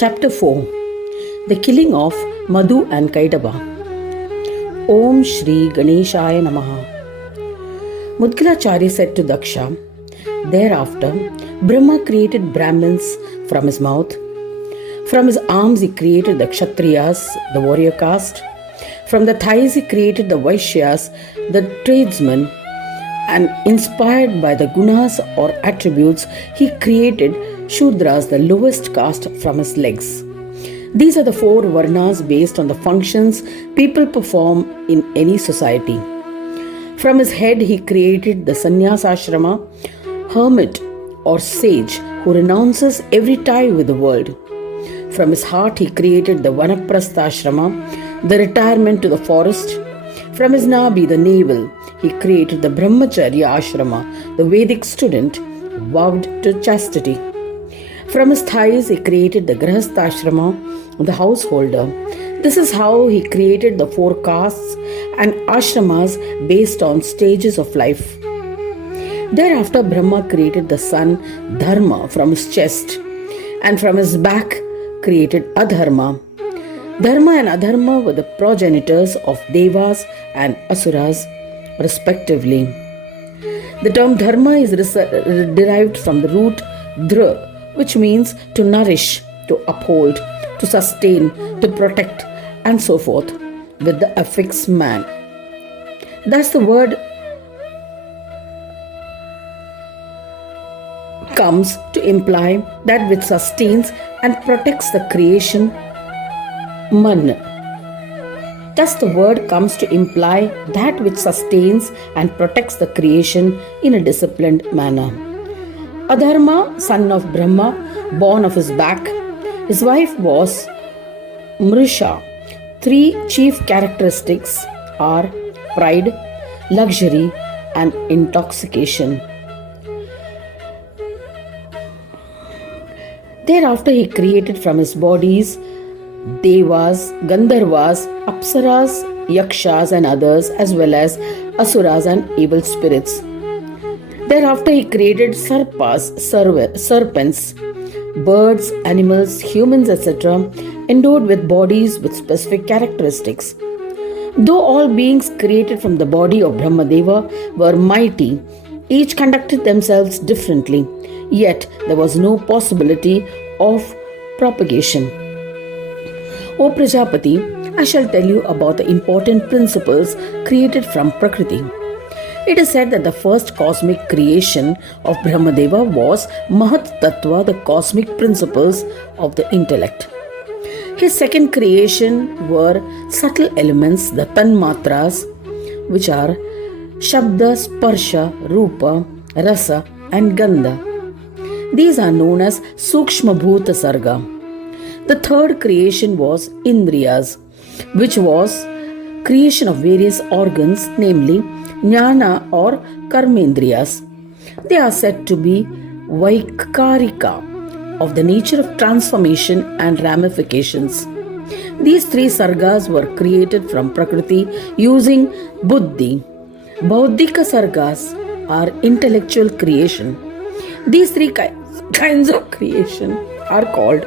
Chapter 4. The Killing of Madhu and Kaitabha. Om Shri Ganeshaya Namaha. Mudgalacharya said to Daksha, "Thereafter, Brahma created Brahmins from his mouth. From his arms he created the Kshatriyas, the warrior caste. From the thighs he created the Vaishyas, the tradesmen. And inspired by the gunas or attributes, he created Shudras, the lowest caste, from his legs. These are the four varnas based on the functions people perform in any society. From his head he created the sannyasashrama, hermit or sage who renounces every tie with the world. From his heart he created the vanaprastha-ashrama, the retirement to the forest. From his nabi, the navel, he created the brahmacharya ashrama, the Vedic student vowed to chastity. From his thighs he created the grahastha ashrama, the householder. This is how he created the four castes and ashramas based on stages of life. Thereafter Brahma created the sun Dharma from his chest, and from his back created Adharma. Dharma and Adharma were the progenitors of Devas and Asuras respectively. The term Dharma is derived from the root Dhr, which means to nourish, to uphold, to sustain, to protect, and so forth, with the affix man. Thus the word comes to imply that which sustains and protects the creation, man. Thus the word comes to imply that which sustains and protects the creation in a disciplined manner. Adharma, son of Brahma, born of his back. His wife was Mrisha. Three chief characteristics are pride, luxury, and intoxication. Thereafter he created from his bodies Devas, Gandharvas, Apsaras, Yakshas and others, as well as Asuras and evil spirits. Thereafter he created Sarpas, serpents, birds, animals, humans, etc., endowed with bodies with specific characteristics. Though all beings created from the body of Brahmadeva were mighty, each conducted themselves differently, yet there was no possibility of propagation. O Prajapati, I shall tell you about the important principles created from Prakriti. It is said that the first cosmic creation of Brahmadeva was Mahat Tattva, the cosmic principles of the intellect. His second creation were subtle elements, the Tanmatras, which are Shabda, Sparsha, Rupa, Rasa and Gandha. These are known as Sukshma Bhuta Sarga. The third creation was Indriyas, which was creation of various organs, namely Jnana or Karmendriyas. They are said to be Vaikarika, of the nature of transformation and ramifications. These three sargas were created from Prakriti using Buddhi. Bauddhika sargas are intellectual creation. These three kinds of creation are called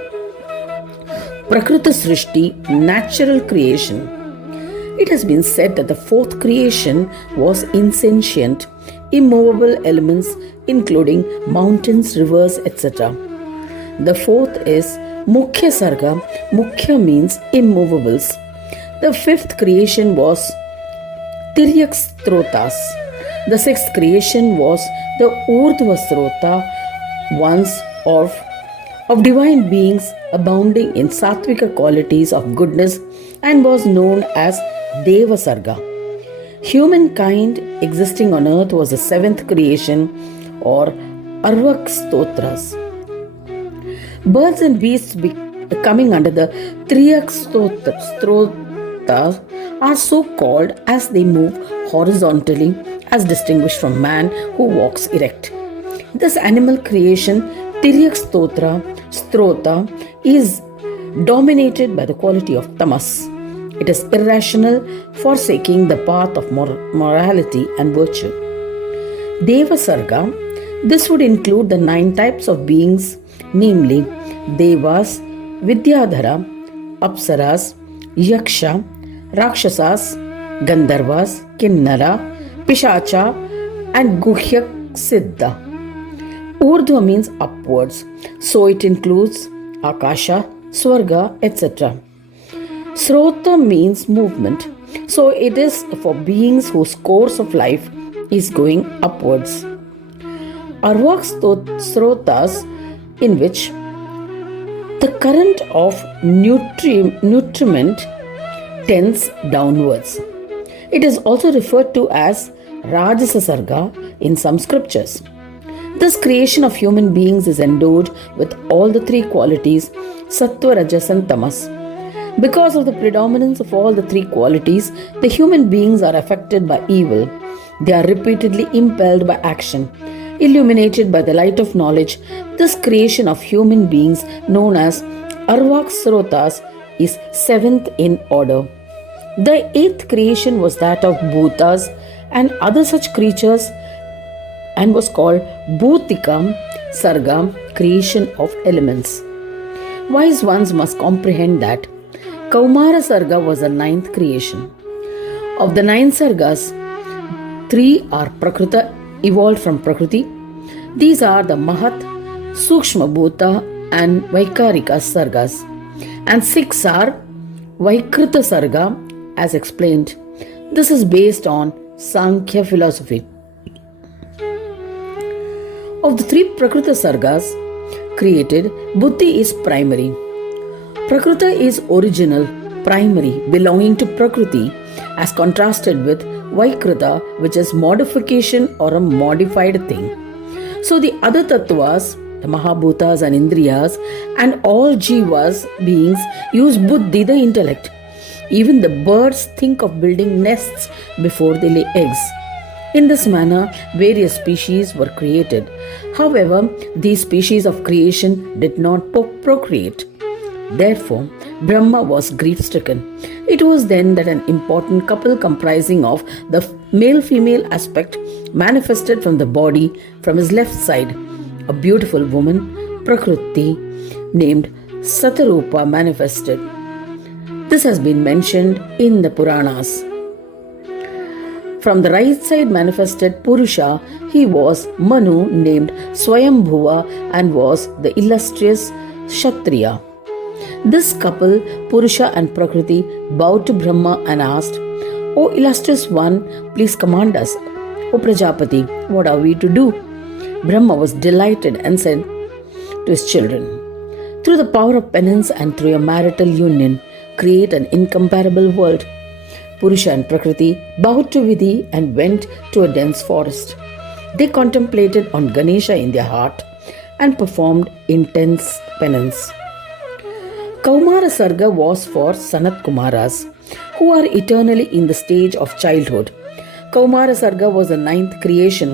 Prakriti Srishti, natural creation. It has been said that the fourth creation was insentient, immovable elements including mountains, rivers, etc. The fourth is Mukhya Sarga. Mukhya means immovables. The fifth creation was Tiryak Strotas. The sixth creation was the Urdhva Srota, ones of divine beings abounding in sattvika qualities of goodness, and was known as Deva Sarga. Humankind existing on earth was the seventh creation, or Arvak Stotras. Birds and beasts coming under the Triyak Strota are so called as they move horizontally, as distinguished from man who walks erect. This animal creation, Tiryak Strota, is dominated by the quality of tamas. It is irrational, forsaking the path of morality and virtue. Deva Sarga, this would include the 9 types of beings, namely Devas, Vidyadhara, Apsaras, Yaksha, Rakshasas, Gandharvas, Kinnara, Pishacha, and Guhyak Siddha. Urdhva means upwards, so it includes Akasha, Swarga, etc. Srota means movement, so it is for beings whose course of life is going upwards. Arvak Srotas, in which the current of nutriment tends downwards. It is also referred to as Rajasa Sarga in some scriptures. This creation of human beings is endowed with all the three qualities, Sattva, Rajas and Tamas. Because of the predominance of all the three qualities, the human beings are affected by evil. They are repeatedly impelled by action. Illuminated by the light of knowledge, this creation of human beings, known as Arvak Srotas, is seventh in order. The eighth creation was that of Bhutas and other such creatures and was called Bhutika Sarga, creation of elements. Wise ones must comprehend that Kaumara Sarga was the ninth creation. Of the nine Sargas, three are Prakrita, evolved from Prakriti. These are the Mahat, Sukshma Bhuta and Vaikarika Sargas. And six are Vaikrita Sarga, as explained. This is based on Sankhya philosophy. Of the three Prakrita Sargas created, Buddhi is primary. Prakrita is original, primary, belonging to Prakriti, as contrasted with Vaikrita, which is modification or a modified thing. So the other tattvas, the Mahabhutas and Indriyas, and all Jivas, beings, use Buddhi, the intellect. Even the birds think of building nests before they lay eggs. In this manner, various species were created. However, these species of creation did not procreate. Therefore, Brahma was grief-stricken. It was then that an important couple comprising of the male-female aspect manifested from the body from his left side. A beautiful woman, Prakriti, named Satarupa, manifested. This has been mentioned in the Puranas. From the right side manifested Purusha. He was Manu, named Swayambhuva, and was the illustrious Kshatriya. This couple, Purusha and Prakriti, bowed to Brahma and asked, "O illustrious one, please command us. O Prajapati, what are we to do?" Brahma was delighted and said to his children, "Through the power of penance and through your marital union, create an incomparable world." Purusha and Prakriti bowed to Vidhi and went to a dense forest. They contemplated on Ganesha in their heart and performed intense penance. Kaumara Sarga was for Sanat Kumaras, who are eternally in the stage of childhood. Kaumara Sarga was the ninth creation.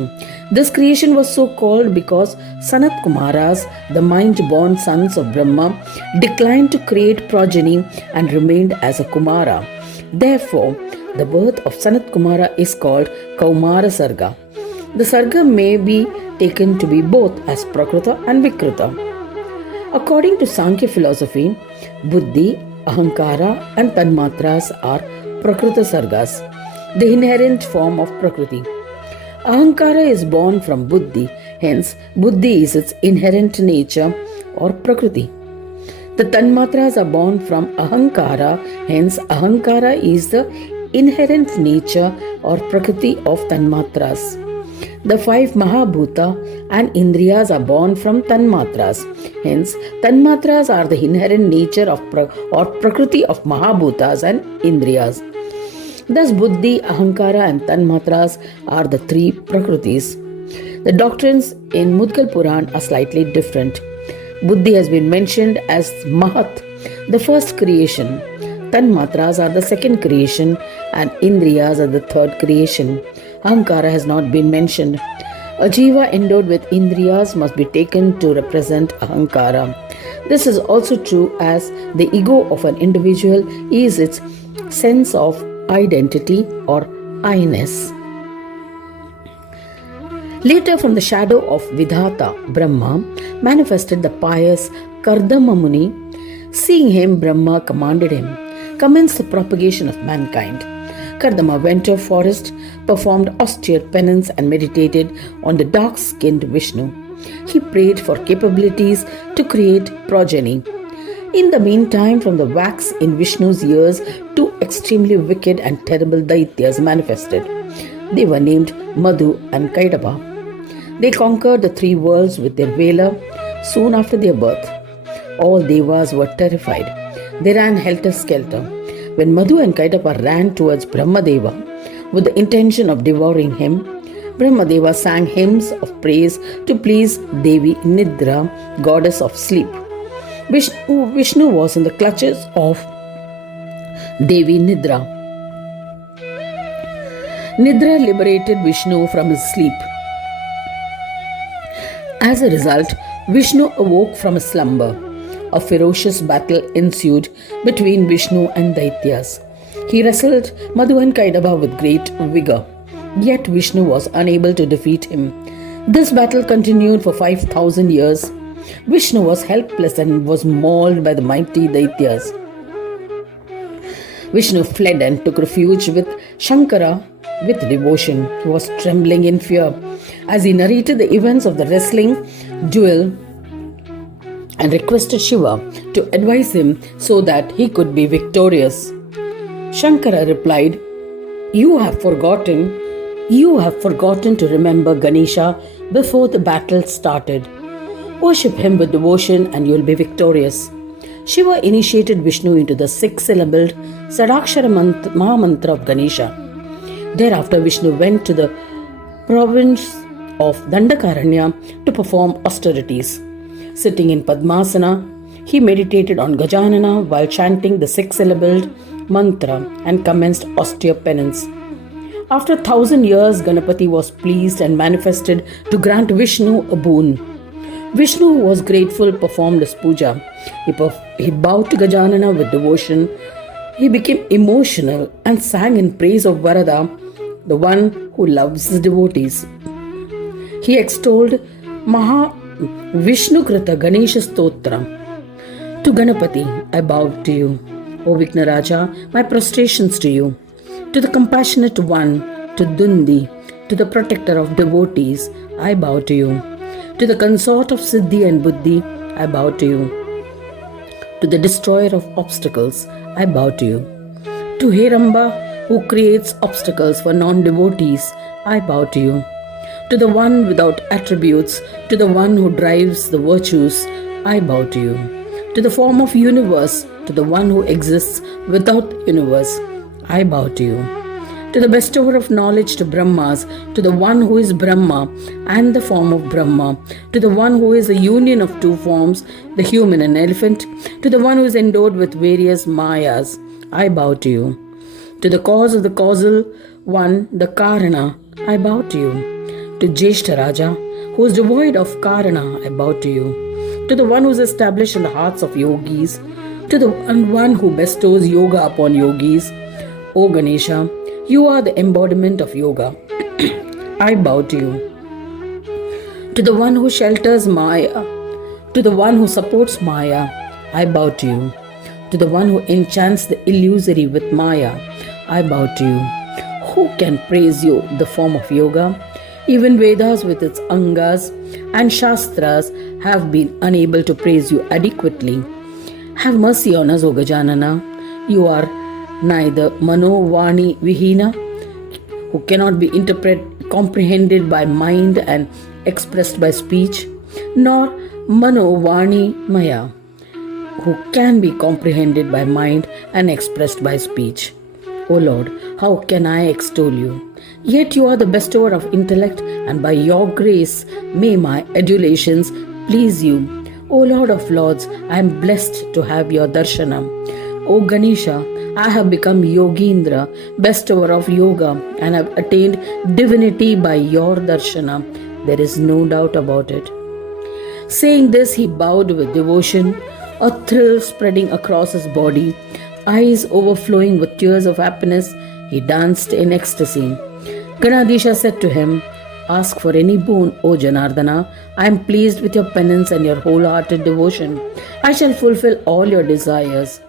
This creation was so called because Sanat Kumaras, the mind-born sons of Brahma, declined to create progeny and remained as a Kumara. Therefore, the birth of Sanat Kumara is called Kaumara Sarga. The Sarga may be taken to be both as Prakrita and Vikrita. According to Sankhya philosophy, Buddhi, Ahankara and Tanmatras are Prakrita Sargas, the inherent form of Prakriti. Ahankara is born from Buddhi, hence Buddhi is its inherent nature or Prakriti. The Tanmatras are born from Ahankara, hence Ahankara is the inherent nature or Prakriti of Tanmatras. The five Mahabhuta and Indriyas are born from Tanmatras. Hence, Tanmatras are the inherent nature of or Prakriti of Mahabhutas and Indriyas. Thus, Buddhi, Ahankara and Tanmatras are the three Prakritis. The doctrines in Mudgal Puran are slightly different. Buddhi has been mentioned as Mahat, the first creation. Tanmatras are the second creation and Indriyas are the third creation. Ahankara has not been mentioned. A jiva endowed with Indriyas must be taken to represent Ahankara. This is also true as the ego of an individual is its sense of identity or I-ness. Later, from the shadow of Vidhata, Brahma manifested the pious Kardama Muni, Seeing him, Brahma commanded him, commence the propagation of mankind. Kaitabha went to a forest, performed austere penance, and meditated on the dark-skinned Vishnu. He prayed for capabilities to create progeny. In the meantime, from the wax in Vishnu's ears, two extremely wicked and terrible Daityas manifested. They were named Madhu and Kaitabha. They conquered the three worlds with their valor soon after their birth. All devas were terrified. They ran helter-skelter. When Madhu and Kaitabha ran towards Brahmadeva with the intention of devouring him, Brahmadeva sang hymns of praise to please Devi Nidra, goddess of sleep. Vishnu was in the clutches of Devi Nidra. Nidra liberated Vishnu from his sleep. As a result, Vishnu awoke from his slumber. A ferocious battle ensued between Vishnu and Daityas. He wrestled Madhu and Kaitabha with great vigor, yet Vishnu was unable to defeat him. This battle continued for 5,000 years. Vishnu was helpless and was mauled by the mighty Daityas. Vishnu fled and took refuge with Shankara with devotion. He was trembling in fear as he narrated the events of the wrestling duel and requested Shiva to advise him so that he could be victorious. Shankara replied, You have forgotten to remember Ganesha before the battle started. Worship him with devotion and you will be victorious. Shiva initiated Vishnu into the six-syllabled Sadakshara Mahamantra of Ganesha. Thereafter, Vishnu went to the province of Dandakaranya to perform austerities. Sitting in Padmasana, he meditated on Gajanana while chanting the six-syllabled mantra and commenced austere penance. After 1,000 years, Ganapati was pleased and manifested to grant Vishnu a boon. Vishnu was grateful, performed his puja. He bowed to Gajanana with devotion. He became emotional and sang in praise of Varada, the one who loves his devotees. He extolled Maha Vishnu Krita Ganesha Stotra. To Ganapati, I bow to you. O Vignaraja, my prostrations to you. To the compassionate one, to Dundi, to the protector of devotees, I bow to you. To the consort of Siddhi and Buddhi, I bow to you. To the destroyer of obstacles, I bow to you. To Heramba, who creates obstacles for non-devotees, I bow to you. To the one without attributes, to the one who drives the virtues, I bow to you. To the form of universe, to the one who exists without universe, I bow to you. To the bestower of knowledge to Brahmas, to the one who is Brahma and the form of Brahma, to the one who is a union of two forms, the human and elephant, to the one who is endowed with various mayas, I bow to you. To the cause of the causal one, the Karana, I bow to you. To Jeshta Raja, who is devoid of Karana, I bow to you. To the one who is established in the hearts of yogis, to the one who bestows yoga upon yogis, O Ganesha, you are the embodiment of yoga. I bow to you. To the one who shelters Maya, to the one who supports Maya, I bow to you. To the one who enchants the illusory with Maya, I bow to you. Who can praise you, the form of yoga? Even Vedas with its Angas and Shastras have been unable to praise you adequately. Have mercy on us, O Gajanana. You are neither Mano Vani Vihina, who cannot be comprehended by mind and expressed by speech, nor Mano Vani Maya, who can be comprehended by mind and expressed by speech. O Lord, how can I extol you? Yet you are the bestower of intellect, and by your grace may my adulations please you. O Lord of Lords, I am blessed to have your darshanam. O Ganesha, I have become Yogindra, bestower of yoga, and have attained divinity by your darshana. There is no doubt about it. Saying this, he bowed with devotion, a thrill spreading across his body, eyes overflowing with tears of happiness. He danced in ecstasy. Ganadisha said to him, Ask for any boon, O Janardana. I am pleased with your penance and your wholehearted devotion. I shall fulfill all your desires.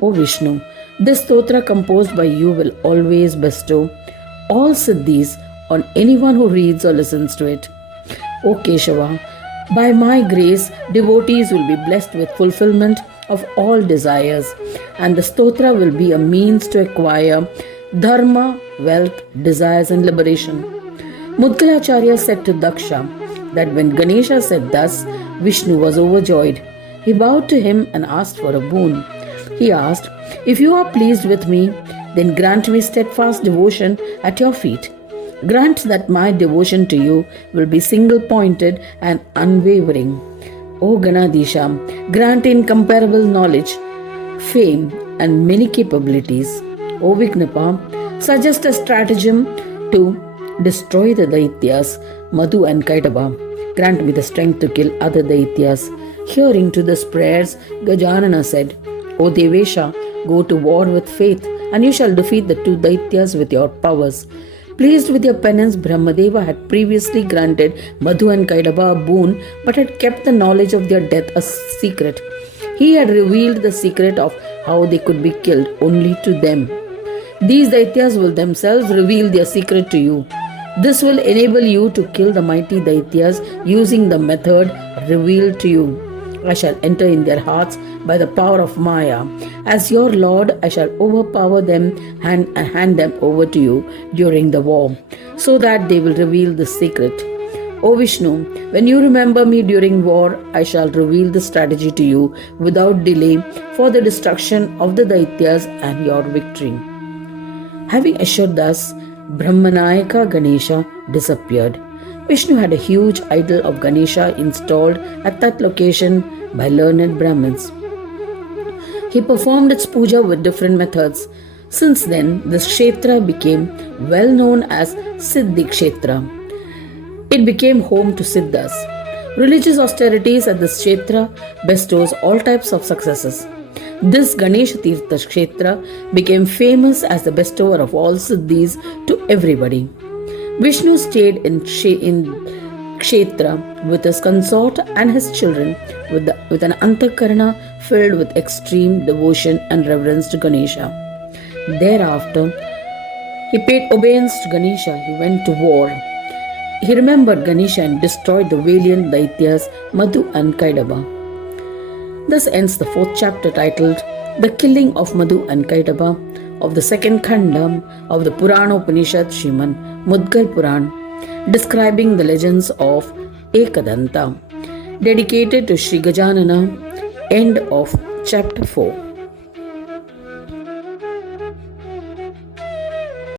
O Vishnu, this stotra composed by you will always bestow all siddhis on anyone who reads or listens to it. O Keshava, by my grace, devotees will be blessed with fulfillment of all desires, and the stotra will be a means to acquire dharma, wealth, desires, and liberation. Mudgalacharya said to Daksha that when Ganesha said thus, Vishnu was overjoyed. He bowed to him and asked for a boon. He asked, "If you are pleased with me, then grant me steadfast devotion at your feet. Grant that my devotion to you will be single-pointed and unwavering. O Ganadisha, grant incomparable knowledge, fame, and many capabilities. O Vignapa, suggest a stratagem to destroy the Daityas, Madhu and Kaitabha. Grant me the strength to kill other Daityas." Hearing to this prayers, Gajanana said, "O Devesha, go to war with faith, and you shall defeat the two Daityas with your powers." Pleased with your penance, Brahmadeva had previously granted Madhu and Kaitabha a boon, but had kept the knowledge of their death a secret. He had revealed the secret of how they could be killed only to them. These Daityas will themselves reveal their secret to you. This will enable you to kill the mighty Daityas using the method revealed to you. I shall enter in their hearts by the power of Maya. As your Lord, I shall overpower them and hand them over to you during the war, so that they will reveal the secret. O Vishnu, when you remember me during war, I shall reveal the strategy to you without delay for the destruction of the Daityas and your victory. Having assured thus, Brahmanayaka Ganesha disappeared. Vishnu had a huge idol of Ganesha installed at that location by learned Brahmins. He performed its puja with different methods. Since then, this kshetra became well known as Siddhi Kshetra. It became home to Siddhas. Religious austerities at this kshetra bestows all types of successes. This Ganesha Tirtha Kshetra became famous as the bestower of all siddhis to everybody. Vishnu stayed in Kshetra with his consort and his children with an antakarana filled with extreme devotion and reverence to Ganesha. Thereafter, he paid obeisance to Ganesha. He went to war. He remembered Ganesha and destroyed the valiant Daityas Madhu and Kaitabha. Thus ends the 4th chapter titled The Killing of Madhu and Kaitabha of the 2nd Khandam of the Puran Upanishad Srimad Mudgal Puran, describing the legends of Ekadanta, dedicated to Sri Gajanana. End of chapter 4.